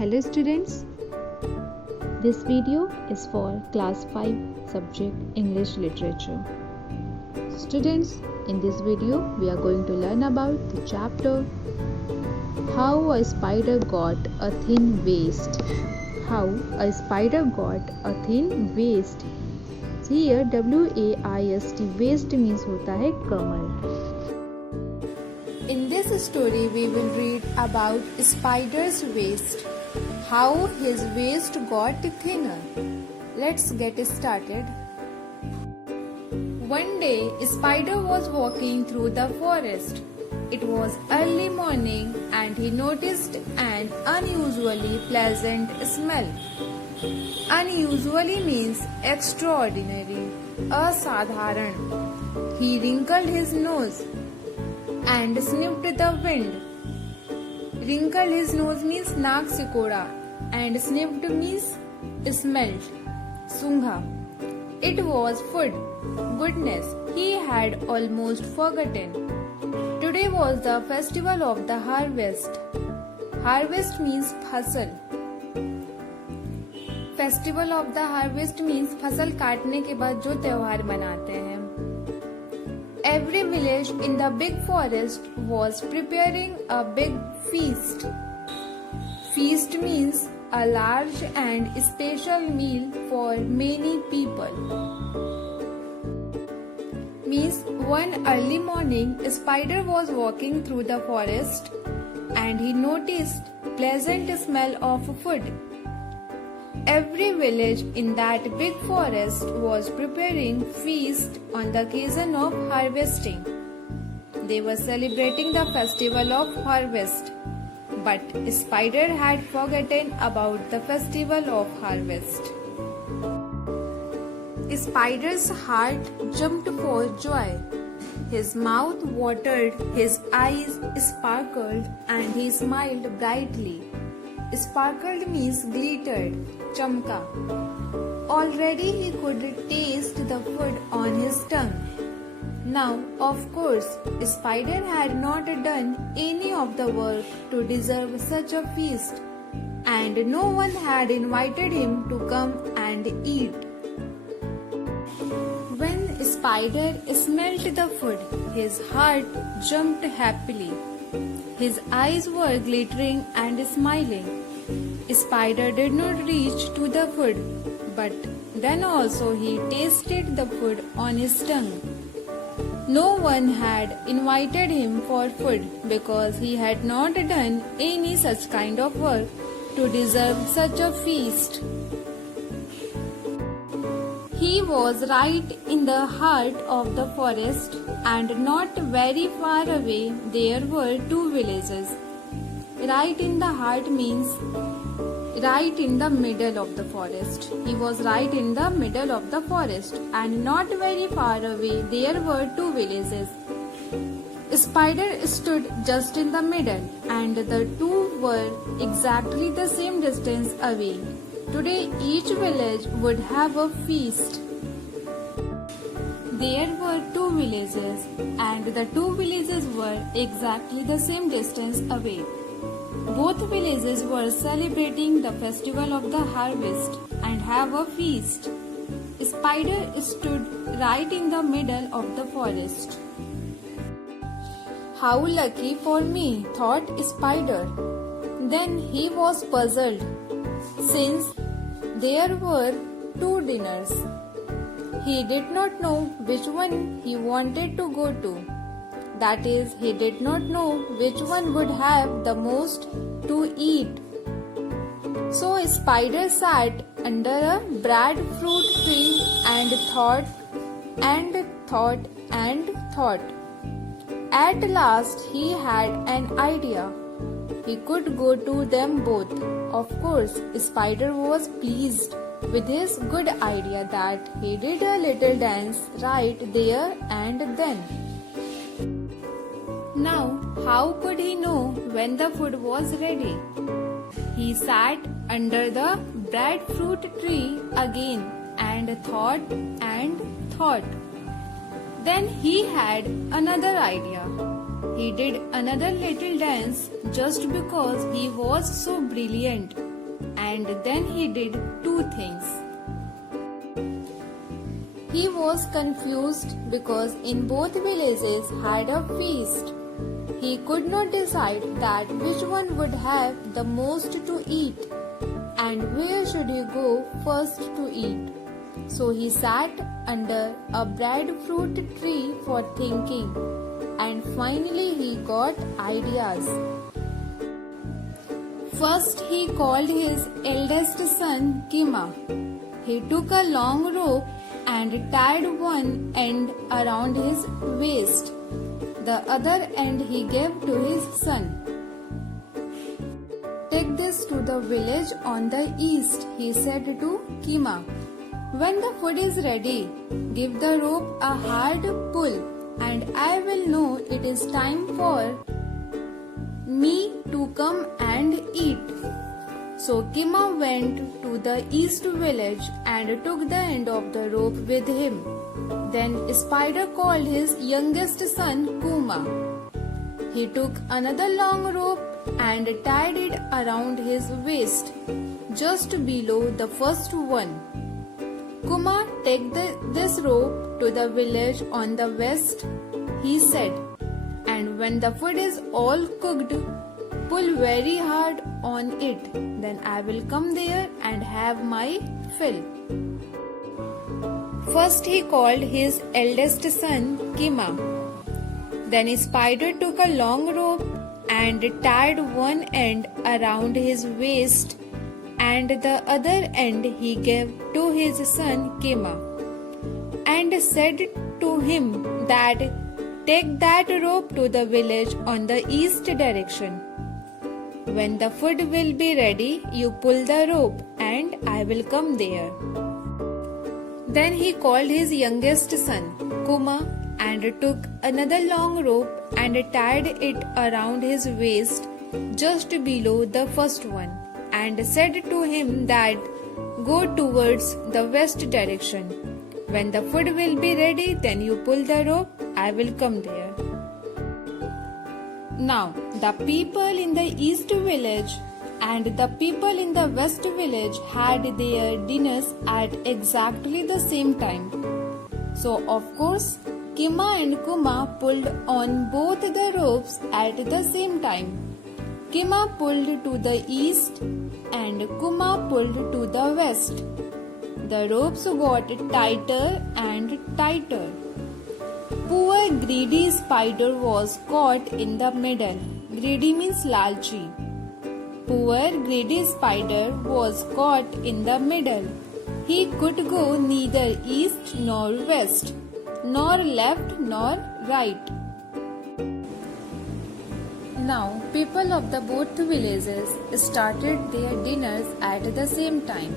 Hello students, this video is for class 5 subject English literature. Students, in this video we are going to learn about the chapter How a Spider Got a Thin Waist. How a Spider Got a Thin Waist. Here W-A-I-S-T waist means होता है कमर. In this story, we will read about Spider's waist, how his waist got thinner. Let's get started. One day, Spider was walking through the forest. It was early morning and he noticed an unusually pleasant smell. Unusually means extraordinary, asadharan. He wrinkled his nose and sniffed the wind. Wrinkled his nose means naak sikoda and sniffed means smelled. Sungha. It was food. Goodness, he had almost forgotten. Today was the festival of the harvest. Harvest means fasal. Festival of the harvest means फसल काटने के बाद जो त्योहार मनाते हैं. Every village in the big forest was preparing a big feast. Feast means a large and special meal for many people. Means one early morning, Spider was walking through the forest and he noticed pleasant smell of food. Every village in that big forest was preparing feast on the occasion of harvesting. They were celebrating the festival of harvest. But Spider had forgotten about the festival of harvest. Spider's heart jumped for joy. His mouth watered, his eyes sparkled, and he smiled brightly. Sparkled means glittered, chamka. Already he could taste the food on his tongue. Now, of course, Spider had not done any of the work to deserve such a feast, and no one had invited him to come and eat. When Spider smelt the food, his heart jumped happily. His eyes were glittering and smiling. Spider did not reach to the food, but then also he tasted the food on his tongue. No one had invited him for food because he had not done any such kind of work to deserve such a feast. He was right in the heart of the forest, and not very far away there were two villages. Right in the heart means right in the middle of the forest. He was right in the middle of the forest, and not very far away there were two villages. Spider stood just in the middle, and the two were exactly the same distance away. Today each village would have a feast. There were two villages, and the two villages were exactly the same distance away. Both villages were celebrating the festival of the harvest and have a feast. Spider stood right in the middle of the forest. How lucky for me, thought Spider. Then he was puzzled, since there were two dinners. He did not know which one he wanted to go to. That is, he did not know which one would have the most to eat. So Spider sat under a breadfruit tree and thought and thought and thought. At last he had an idea. He could go to them both. Of course, Spider was pleased with his good idea that he did a little dance right there and then. Now, how could he know when the food was ready? He sat under the breadfruit tree again and thought and thought. Then he had another idea. He did another little dance just because he was so brilliant. and then he did two things. He was confused because in both villages had a feast. He could not decide that which one would have the most to eat and where should he go first to eat. So he sat under a breadfruit tree for thinking, and finally he got ideas. First he called his eldest son Kima. He took a long rope and tied one end around his waist. The other end he gave to his son. "Take this to the village on the east," he said to Kima. "When the food is ready, give the rope a hard pull, and I will know it is time for me to come and eat." So Kima went to the east village and took the end of the rope with him. Then Spider called his youngest son Kuma. He took another long rope and tied it around his waist, just below the first one. "Kuma, take this rope to the village on the west," he said, "and when the food is all cooked, pull very hard on it. Then I will come there and have my fill." First he called his eldest son Kima. Then Spider took a long rope and tied one end around his waist, and the other end he gave to his son Kima, and said to him that, "Take that rope to the village on the east direction. When the food will be ready, you pull the rope and I will come there." Then he called his youngest son, Kuma, and took another long rope and tied it around his waist just below the first one, and said to him that, "Go towards the west direction. When the food will be ready, then you pull the rope, I will come there." Now the people in the east village and the people in the west village had their dinners at exactly the same time. So of course Kima and Kuma pulled on both the ropes at the same time. Kima pulled to the east and Kuma pulled to the west. The ropes got tighter and tighter. Poor greedy Spider was caught in the middle. Greedy means lalchi. Poor greedy Spider was caught in the middle. He could go neither east nor west, nor left nor right. Now people of the both villages started their dinners at the same time.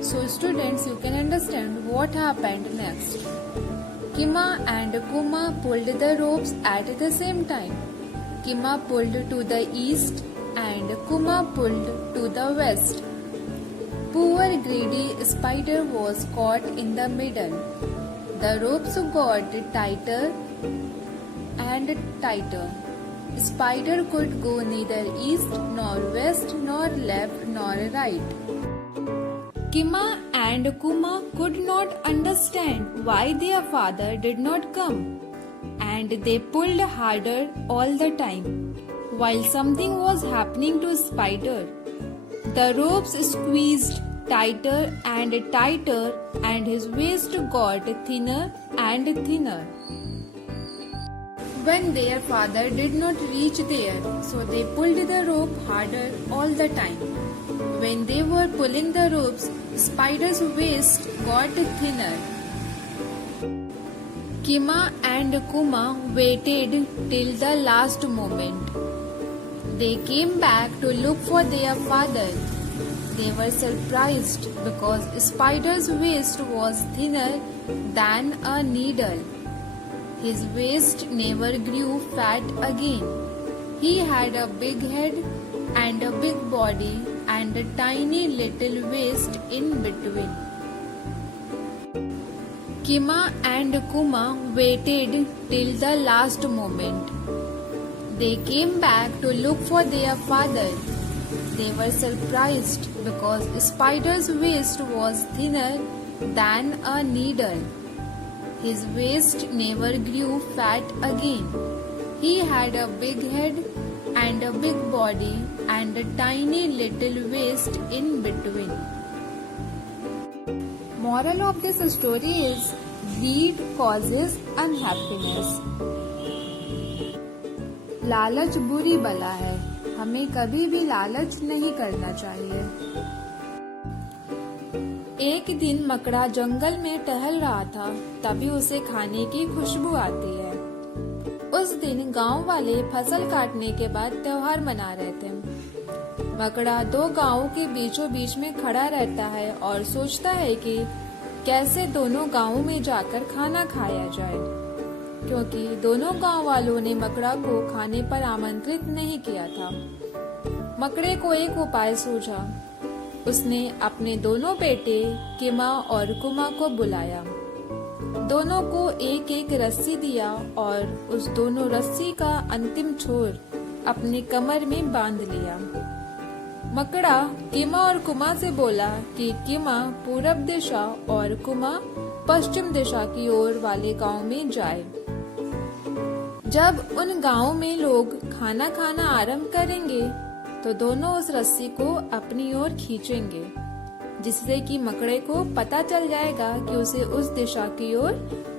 So students, you can understand what happened next. Kima and Kuma pulled the ropes at the same time. Kima pulled to the east and Kuma pulled to the west. Poor greedy Spider was caught in the middle. The ropes got tighter and tighter. Spider could go neither east nor west nor left nor right. Kima and Kuma could not understand why their father did not come, and they pulled harder all the time. While something was happening to Spider, the ropes squeezed tighter and tighter, and his waist got thinner and thinner. When their father did not reach there, so they pulled the rope harder all the time. When they were pulling the ropes, Spider's waist got thinner. Kima and Kuma waited till the last moment. They came back to look for their father. They were surprised because Spider's waist was thinner than a needle. His waist never grew fat again. He had a big head and a big body and a tiny little waist in between. Kima and Kuma waited till the last moment. They came back to look for their father. They were surprised because Spider's waist was thinner than a needle. His waist never grew fat again. He had a big head and a big body and a tiny little waist in between. Moral of this story is greed causes unhappiness. लालच बुरी बला है, हमें कभी भी लालच नहीं करना चाहिए। एक दिन मकड़ा जंगल में टहल रहा था, तभी उसे खाने की खुशबू आती है। उस दिन गांव वाले फसल काटने के बाद त्योहार मना रहे थे। मकड़ा दो गांवों के बीचों बीच में खड़ा रहता है और सोचता है कि कैसे दोनों गांवों में जाकर खाना खाया जाए, क्योंकि दोनों गांव वालों ने मकड़ा को खाने पर आमंत्रित नहीं किया था। मकड़े को एक उपाय सूझा। उसने अपने दोनों बेटे किमा और कुमा को बुलाया। दोनों को एक एक रस्सी दिया और उस दोनों रस्सी का अंतिम छोर अपने कमर में बांध लिया। मकड़ा किमा और कुमा से बोला कि किमा पूरब दिशा और कुमा पश्चिम दिशा की ओर वाले गांव में जाए। जब उन गांव में लोग खाना खाना आरंभ करेंगे तो दोनों उस रस्सी को अपनी ओर खींचेंगे, जिससे कि मकड़े को पता चल जाएगा कि उसे उस दिशा की ओर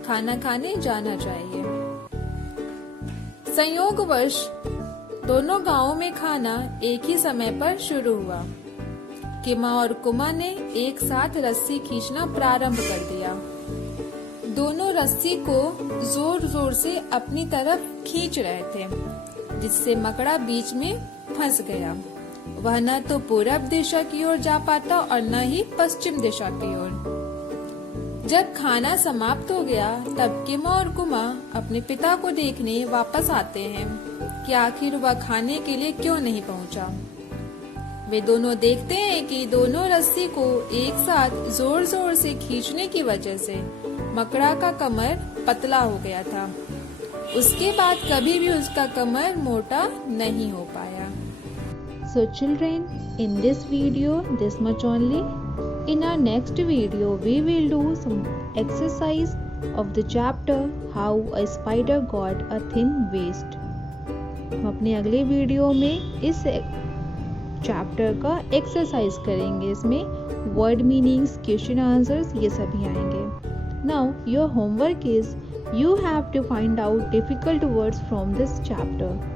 खाना खाने जाना चाहिए। संयोगवश दोनों गांवों में खाना एक ही समय पर शुरू हुआ। किमा और कुमा ने एक साथ रस्सी खींचना प्रारंभ कर दिया। दोनों रस्सी को जोर जोर से अपनी तरफ खींच रहे थे, जिससे मकड़ा बीच में फंस गया। वह न तो पूरब दिशा की ओर जा पाता और न ही पश्चिम दिशा की ओर। जब खाना समाप्त हो गया तब किमा और कुमा अपने पिता को देखने वापस आते हैं कि आखिर वह खाने के लिए क्यों नहीं पहुंचा। वे दोनों देखते हैं कि दोनों रस्सी को एक साथ जोर जोर से खींचने की वजह से मकड़ा का कमर पतला हो गया था। उसके बाद कभी भी उसका कमर मोटा नहीं हो पाया। So children, in this video this much only. In our next video we will do some exercise of the chapter how a spider got a thin waist. हम अपने अगले वीडियो में इस चैप्टर का एक्सरसाइज करेंगे। इसमें वर्ड मीनिंग्स, क्वेश्चन आंसर्स ये सभी आएंगे। Now your homework is you have to find out difficult words from this chapter.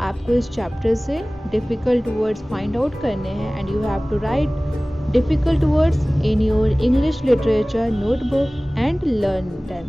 आपको इस चैप्टर से डिफिकल्ट वर्ड्स फाइंड आउट करने हैं and you have to write difficult words in your English literature notebook and learn them.